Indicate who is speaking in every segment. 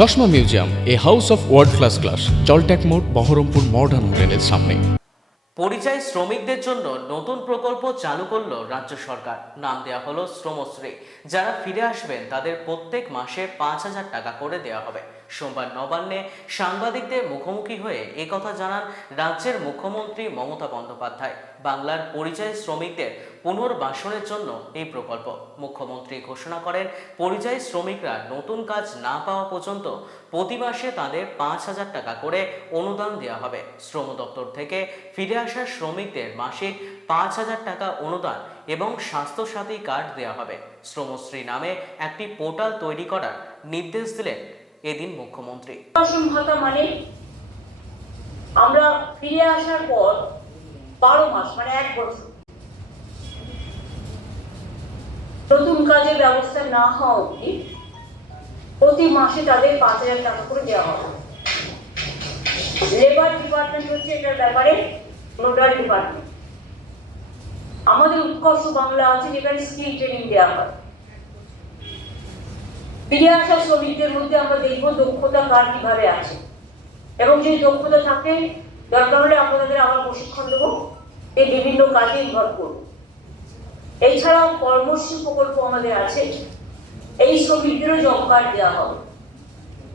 Speaker 1: চশমা museum, a house of world class class জলট্যাক মোড়, Baharampur modern হোটেলের সামনে।
Speaker 2: পরিযায়ী শ্রমিকদের জন্য নতুন প্রকল্প চালু করল রাজ্য সরকার। নাম দেওয়া হলো শ্রমশ্রী। যারা ফিরে আসবেন, তাদের প্রত্যেক মাসে পাঁচ হাজার টাকা করে দেওয়া হবে। সোমবার নবান্নে সাংবাদিকদের মুখোমুখি হয়ে একথা জানান রাজ্যের মুখ্যমন্ত্রী মমতা বন্দ্যোপাধ্যায়। বাংলার পরিযায়ী শ্রমিকদের পুনর্বাসনের জন্য এই প্রকল্প। মুখ্যমন্ত্রী ঘোষণা করেন, পরিযায়ী শ্রমিকরা নতুন কাজ না পাওয়া পর্যন্ত প্রতি মাসে তাদের পাঁচ হাজার টাকা করে অনুদান দেওয়া হবে। শ্রম দপ্তর থেকে ফিরে আসা শ্রমিকদের মাসিক পাঁচ হাজার টাকা অনুদান এবং স্বাস্থ্যসাথী কার্ড দেওয়া হবে। শ্রমশ্রী নামে একটি পোর্টাল তৈরি করার নির্দেশ দিলেন এদিন মুখ্যমন্ত্রী।
Speaker 3: ভাতা মানে আমরা ফিরে আসার পর বারো মাস মানে এক বছর। নতুন কাজের ব্যবস্থা না হওয়া অবধি প্রতি মাসে তাদের পাঁচ হাজার টাকা করে দেওয়া হবে। লেবার ডিপার্টমেন্ট হচ্ছে এটার ব্যাপারে নোডাল ডিপার্টমেন্ট আমাদের উৎকর্ষ বাংলা আছে যেখানে স্কিল ট্রেনিং দেওয়া হয়। ফিরে আসা শ্রমিকদের মধ্যে আমরা দেখব দক্ষতা কার কীভাবে আছে। এবং যদি দক্ষতা থাকে, দরকার হলে আমরা তাদের আবার প্রশিক্ষণ দেবো এই বিভিন্ন কাজে ইনভলভ করব। এছাড়াও কর্মশ্রী প্রকল্প আমাদের আছে, এই শ্রমিকদেরও জব কার্ড দেওয়া হবে।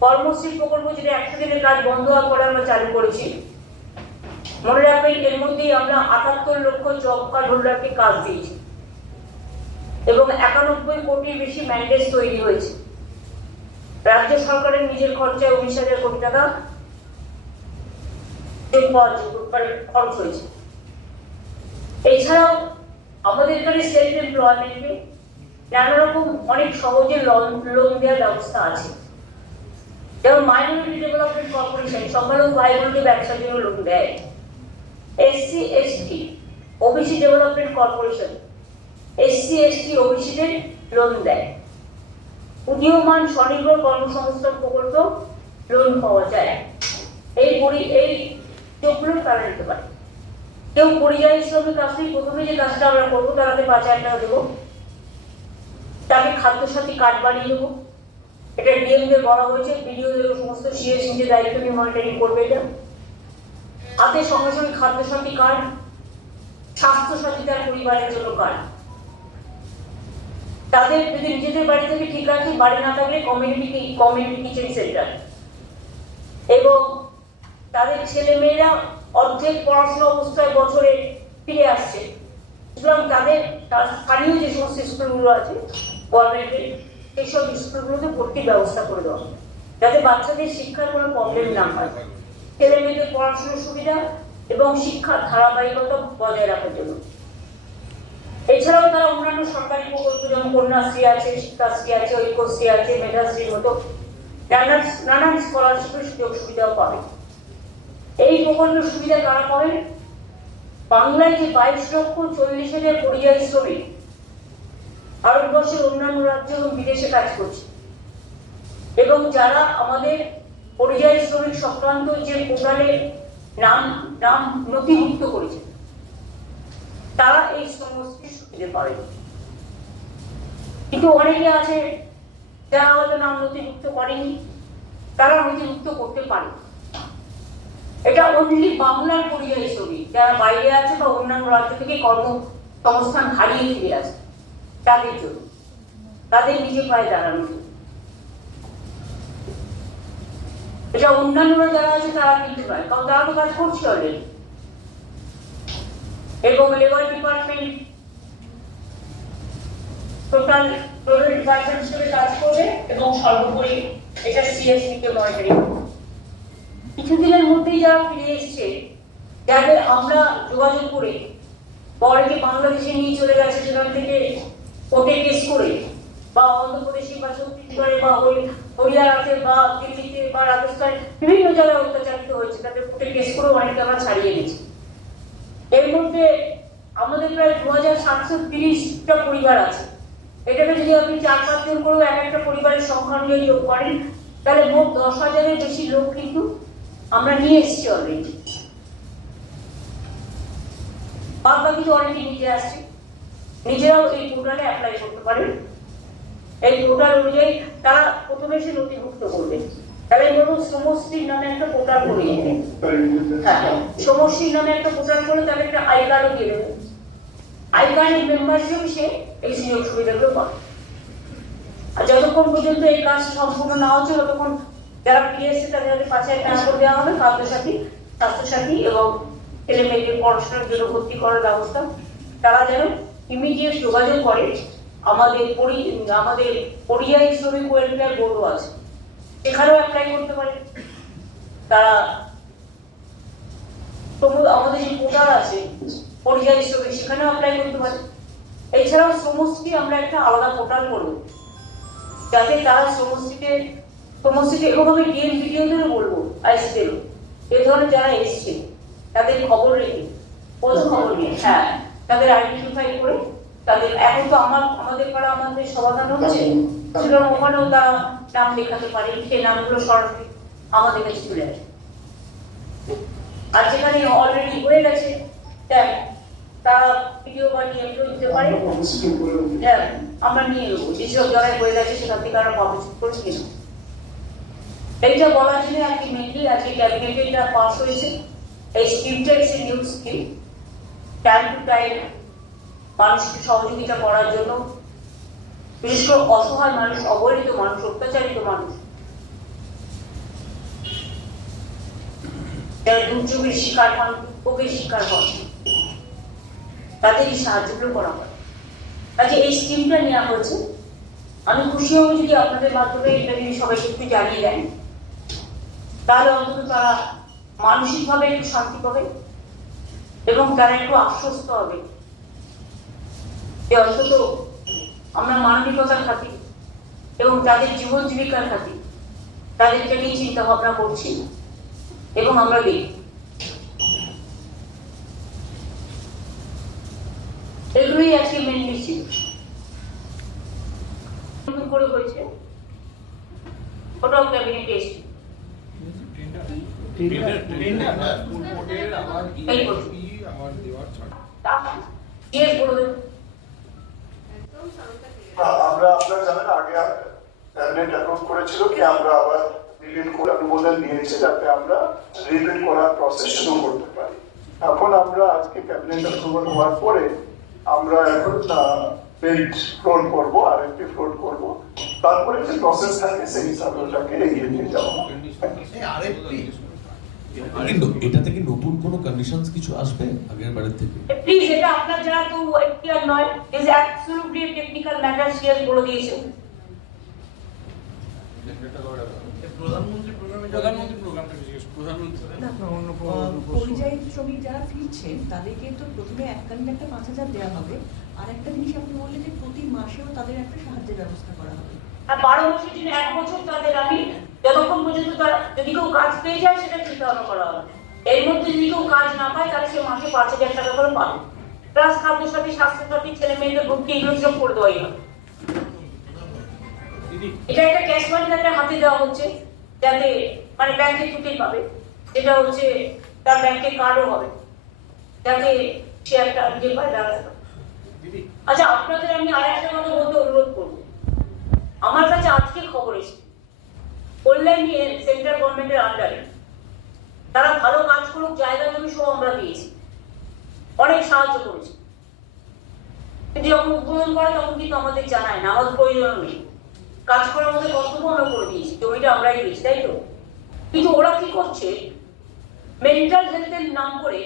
Speaker 3: কর্মশ্রী প্রকল্প যেটা একশো দিনের কাজ বন্ধ হওয়ার পরে আমরা চালু করেছি, মনে রাখবেন এর মধ্যেই আমরা আটাত্তর লক্ষ জব কার্ড হোল্ডারকে কাজ দিয়েছি। এবং একানব্বই কোটির বেশি ম্যান্ডেজ তৈরি হয়েছে। রাজ্য সরকারের নিজের খরচায় উনিশ হাজার কোটি টাকা খরচ হয়েছে। এছাড়াও আমাদের এখানে সেলফ এমপ্লয়মেন্টে নানা রকম অনেক সহজে লোন লোন দেওয়ার ব্যবস্থা আছে। যেমন মাইনরিটি ডেভেলপমেন্ট কর্পোরেশন সংখ্যালঘু ভাই বোনকে ব্যবসার জন্য লোন দেয়। SC ST OBC development corporation SC ST ওবিসিদের loan দেয়। উদীয়মান স্বনির্ভর কর্মসংস্থান প্রকল্প লোন পাওয়া যায়। এই পরি, এই যোগগুলো তারা নিতে পারে। কেউ পরিযায়ী শ্রমিক আসলেই প্রথমে যে কাজটা আমরা করব তারাতে পাঁচ হাজার টাকা দেবো। তাকে খাদ্যসাথী কার্ড বানিয়ে দেবো। এটা ডিএমকে বলা হয়েছে, বিডিও সমস্ত সিএস নিজে দায়িত্ব নিয়ে মনিটরিং করবে এটা। হাতে সঙ্গে সঙ্গে খাদ্যসাথী কার্ড, স্বাস্থ্যসাথী তার পরিবারের জন্য কার্ড। তাদের যদি নিজেদের বাড়ি থেকে ঠিক আছে বাড়ি না থাকলে কমিউনিটি কমিউনিটি কিচেন সেন্টার এবং তাদের ছেলে মেয়েরা অর্ধেক পড়াশোনা অবস্থায় বছরে ফিরে আসছে। সুতরাং তাদের স্থানীয় যে সমস্ত স্কুলগুলো আছে, গভর্নমেন্টের সেইসব স্কুলগুলোতে ভর্তির ব্যবস্থা করে দেওয়া যাতে বাচ্চাদের শিক্ষার কোনো প্রবলেম না হয়। ছেলে মেয়েদের পড়াশোনার সুবিধা এবং শিক্ষার ধারাবাহিকতা বজায় রাখার জন্য। এছাড়াও তারা অন্যান্য সরকারি প্রকল্প, যেমন কন্যাশ্রী আছে, শিক্ষাশ্রী আছে, ঐক্যশ্রী আছে মেধাশ্রীর মতো নানান স্কলারশিপের সুযোগ সুবিধাও পাবে। এই প্রকল্পের সুবিধা কারা পাবেন বাংলায় যে বাইশ লক্ষ চল্লিশ হাজার পরিযায়ী শ্রমিক ভারতবর্ষের অন্যান্য রাজ্য এবং বিদেশে কাজ করছে। এবং যারা আমাদের পরিযায়ী শ্রমিক সংক্রান্ত যে পোর্টালে নাম নাম নথিভুক্ত করেছে তারা এই সমস্ত সুবিধে পাবে। কিন্তু অনেকে আছে, যারা হয়তো নাম নথিভুক্ত করেনি, তারা নথিভুক্ত করতে পারে। এটা অনলি বাংলার পরিযায়ী শ্রমিক, যারা বাইরে আছে বা অন্যান্য রাজ্য থেকে কর্মসংস্থান হারিয়ে ফিরে আসে, তাদের জন্য। তাদের নিজে পায়ে জন্য। এটা অন্যান্যরা যারা আছে, তারা কিন্তু নয়, কারণ তারা তো কাজ করছে অলরেডি এবং labour department total total department হিসেবে কাজ করবে এবং সর্বোপরি এটা সিএসসি কে মনিটরিং কিছুদিনের মধ্যেই যারা ফিরে এসছে যাদের আমরা যোগাযোগ করে পরে বাংলাদেশে নিয়ে চলে গেছে সেখান থেকে কোর্টে কেস করে, বা অন্ধ্রপ্রদেশে বা ছত্তিশগড়ে বা হরি- হরিয়ানাতে বা দিল্লিতে বা রাজস্থানে বিভিন্ন জায়গায় অত্যাচারিত হয়েছে, তাদের কোর্টে কেস করে অনেকটা আমরা ছাড়িয়ে গেছি এর মধ্যে আমাদের প্রায় দু হাজার সাতশো তিরিশটা পরিবার আছে। এটাকে যদি আপনি চার পাঁচজন করেও এক একটা পরিবারের সংখ্যা অনুযায়ী যোগ করেন, তাহলে মোট দশ হাজারের বেশি লোক কিন্তু আমরা নিয়ে এসেছি অলরেডি বাদ বাকি তো অনেকে নিতে আসছে। নিজেরাও এই পোর্টালে অ্যাপ্লাই করতে পারেন। এই পোর্টাল অনুযায়ী তারা প্রথমে সে নথিভুক্ত করবে। তাহলে ধরুন শ্রমশ্রীর নামে একটা পোর্টাল করে। হ্যাঁ শ্রমশ্রীর নামে একটা পোর্টাল করে তাহলে একটা আই কার্ডও দিয়ে দেবে। আই কার্ডের মেম্বার হিসেবে সে এই সুযোগ সুবিধাগুলো পাবে আর যতক্ষণ পর্যন্ত এই কাজ সম্পূর্ণ না হচ্ছে, ততক্ষণ যারা এসছে তাদের পাশে করে দেওয়া হবে খাদ্যসাথী স্বাস্থ্যসাথী এবং ছেলে মেয়েদের পড়াশোনার জন্য ভর্তি করার ব্যবস্থা। তারা যেন ইমিডিয়েট যোগাযোগ করে। আমাদের আমাদের পরিযায়ী শ্রমিক ওয়েলফেয়ার বোর্ডও আছে। এখানেও পারে তারা আমাদের যে পোর্টাল আছে, পরিযায়ী শ্রমিক, সেখানেও অ্যাপ্লাই করতে পারে। এছাড়াও শ্রমশ্রী আমরা একটা আলাদা পোর্টাল করব, যাতে তারা শ্রমশ্রীতে এবং আমি ডিএম ভিডিওদেরও বলব আইসিদের এ ধরনের যারা এসছে, তাদের খবর রেখে খোঁজ খবর নিয়ে হ্যাঁ তাদের আইডেন্টিফাই করে, তাদের এখন তো আমার আমাদের পাড়া আমাদের সমাধান হচ্ছে। সুতরাং ওখানেও তারা নাম লেখাতে পারে, সেই নামগুলো সরাসরি আমাদের কাছে চলে আসে। আর যেখানে অলরেডি হয়ে গেছে তারা ভিডিও বা ডিএমকেও দিতে পারে? হ্যাঁ, আমরা নিয়ে নেব। যেসব জায়গায় হয়ে গেছে সেখান থেকে আমরা পাবলিশ করে নিয়ে নেব এইটা বলার জন্য আজকে মেনলি আজকে ক্যাবিনেটে এটা পাস হয়েছে। এই স্কিমটা এসে new scheme time to time মানুষকে সহযোগিতা করার জন্য বিশেষ করে অসহায় মানুষ অবহেলিত মানুষ অত্যাচারিত মানুষ যারা দুর্যোগের শিকার হন দুর্ভোগের শিকার হন তাদের এই সাহায্যগুলো করা হয়। কাজে এই স্কিমটা নেওয়া হয়েছে। আমি খুশি হব যদি আপনাদের মাধ্যমে এটা যদি সবাইকে একটু জানিয়ে দেন। তাহলে অন্তত তারা মানসিকভাবে একটু শান্তি পাবে এবং তারা একটু আশ্বস্ত হবে। যে অন্তত আমরা মানবিকতার খাতির এবং তাদের জীবন জীবিকার খাতির তাদেরকে নিয়ে চিন্তা ভাবনা করছি। এবং আমরা লিখি এগুলোই আজকে মেনলি ছিল করে হয়েছে। ওটাও ক্যাবিনেটে এসেছে
Speaker 4: আমরা আপনারা জানেন আগে ক্যাবিনেট অ্যাপ্রুভ করেছিল কি আমরা আবার রিপিট করে অনুমোদন দিয়েছে যাতে আমরা রিপিট করার প্রসেস শুরু করতে পারি। এখন আমরা আজকে ক্যাবিনেট অ্যাপ্রুভাল হওয়ার পরে আমরা এখন পেড ফ্লোট করব আর একটি ফ্লোট করব। তারপরে যে প্রসেস থাকে সেই হিসাবে ওটাকে এগিয়ে নিয়ে যাব।
Speaker 5: কিন্তু এটাতে কি নতুন কোনো কন্ডিশনস কিছু আসবে আগের বারের থেকে?
Speaker 3: প্লিজ এটা আপনার যারা তো এখতিয়ার নয় is absolutely technical matter share করে দিয়েছেন
Speaker 6: পরিযায়ী শ্রমিক যারা ফিরছেন তাদেরকে তো প্রথমে এককালীন একটা পাঁচ হাজার দেওয়া হবে। আর একটা জিনিস আপনি বললেন যে প্রতি মাসেও তাদের একটা সাহায্যের ব্যবস্থা করা হবে।
Speaker 3: আর বারো বছর জন্য এক বছর তাদের আমি যতক্ষণ পর্যন্ত তারা যদি কেউ কাজ পেয়ে যায় সেটা চিন্তা ভাবনা করা হবে। এর মধ্যে যদি কেউ কাজ না পায় তাহলে সে মাসে পাঁচ হাজার টাকা করে পাবে। প্লাস খাদ্য সাথী স্বাস্থ্য সাথী ছেলে মেয়েদের ভর্তি এগুলো সব করে দেওয়াই হবে। এটা একটা ক্যাশ ফান্ড তাদের হাতে দেওয়া হচ্ছে। যাতে মানে ব্যাংকে ছুটি পাবে। যেটা হচ্ছে তার ব্যাংকে কার্ডও হবে। যাতে সে একটা নিজের পায়ে আচ্ছা আপনাদের আমি আর একটা কথা বলতে অনুরোধ করব। আমার কাছে আজকে খবর এসেছে। কল্যাণী সেন্ট্রাল গভর্নমেন্টের আন্ডারে তারা ভালো কাজ করুক জায়গা জমি সব আমরা দিয়েছি। অনেক সাহায্য করেছি। যখন উদ্বোধন করে তখন কিন্তু আমাদের জানায় না। আমাদের প্রয়োজন নেই। কাজ করার মধ্যে আমরা করে দিয়েছি। জমিটা আমরাই দিয়েছি তাই তো? কিন্তু ওরা কি করছে? মেন্টাল হেলথের নাম করে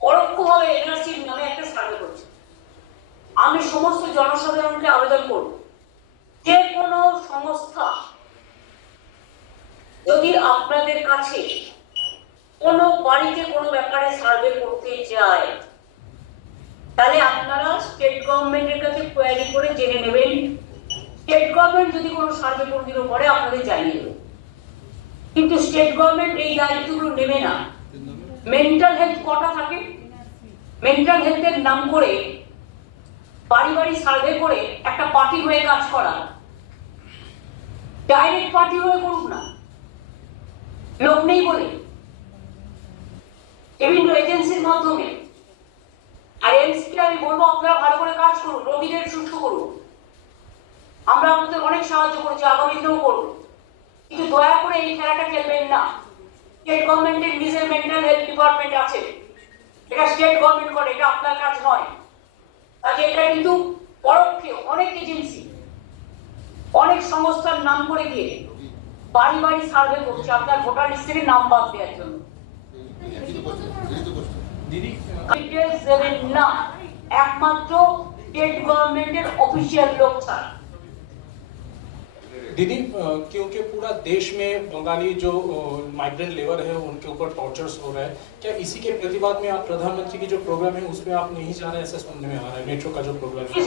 Speaker 3: পরোক্ষভাবে এনআরসির নামে একটা সার্ভে করছে। আমি সমস্ত জনসাধারণকে আবেদন করব। যে কোনো সংস্থা যদি আপনাদের কাছে কোনো বাড়িতে কোনো ব্যাপারে সার্ভে করতে যায়, তাহলে আপনারা স্টেট গভর্নমেন্টের কাছে কোয়ারি করে জেনে নেবেন। স্টেট গভর্নমেন্ট যদি কোনো সার্ভে কোনোদিনও করে, আপনাদের জানিয়ে দেবে। কিন্তু স্টেট গভর্নমেন্ট এই দায়িত্বগুলো নেবে না। মেন্টাল হেলথ কটা থাকে? মেন্টাল হেলথের নাম করে বাড়ি বাড়ি সার্ভে করে একটা পার্টি হয়ে কাজ করা। ডাইরেক্ট পার্টি হয়ে করুক না। লোক নেই বলে। বিভিন্ন এজেন্সির মাধ্যমে। আর এমসিকে আমি বলব, আপনারা ভালো করে কাজ করুন, রোগীদের সুস্থ করুন। আমরা আপনাদের অনেক সাহায্য করেছি, আগামীতেও করব। কিন্তু দয়া করে এই খেলাটা খেলবেন না। স্টেট গভর্নমেন্টের নিজের মেন্টাল হেলথ ডিপার্টমেন্ট আছে। এটা স্টেট গভর্নমেন্ট করে, এটা আপনার কাজ নয়। কাজে এটা কিন্তু পরোক্ষে অনেক এজেন্সি অনেক সংস্থার নাম করে দিয়ে বাড়ি বাড়ি সার্ভে করছে। আপনার ভোটার লিস্ট থেকে নাম বাদ দেওয়ার জন্য। না। একমাত্র স্টেট গভর্নমেন্টের অফিসিয়াল লোক ছাড়া।
Speaker 7: दीदी क्योंकि पूरा देश में बंगाली जो माइग्रेंट लेबर है, उनके ऊपर टॉर्चर्स हो रहा है, क्या इसी के प्रतिवाद में आप प्रधानमंत्री की जो प्रोग्राम है, उसमें आप नहीं जा रहे ऐसा सुनने में आ रहा है मेट्रो का जो प्रोग्राम है?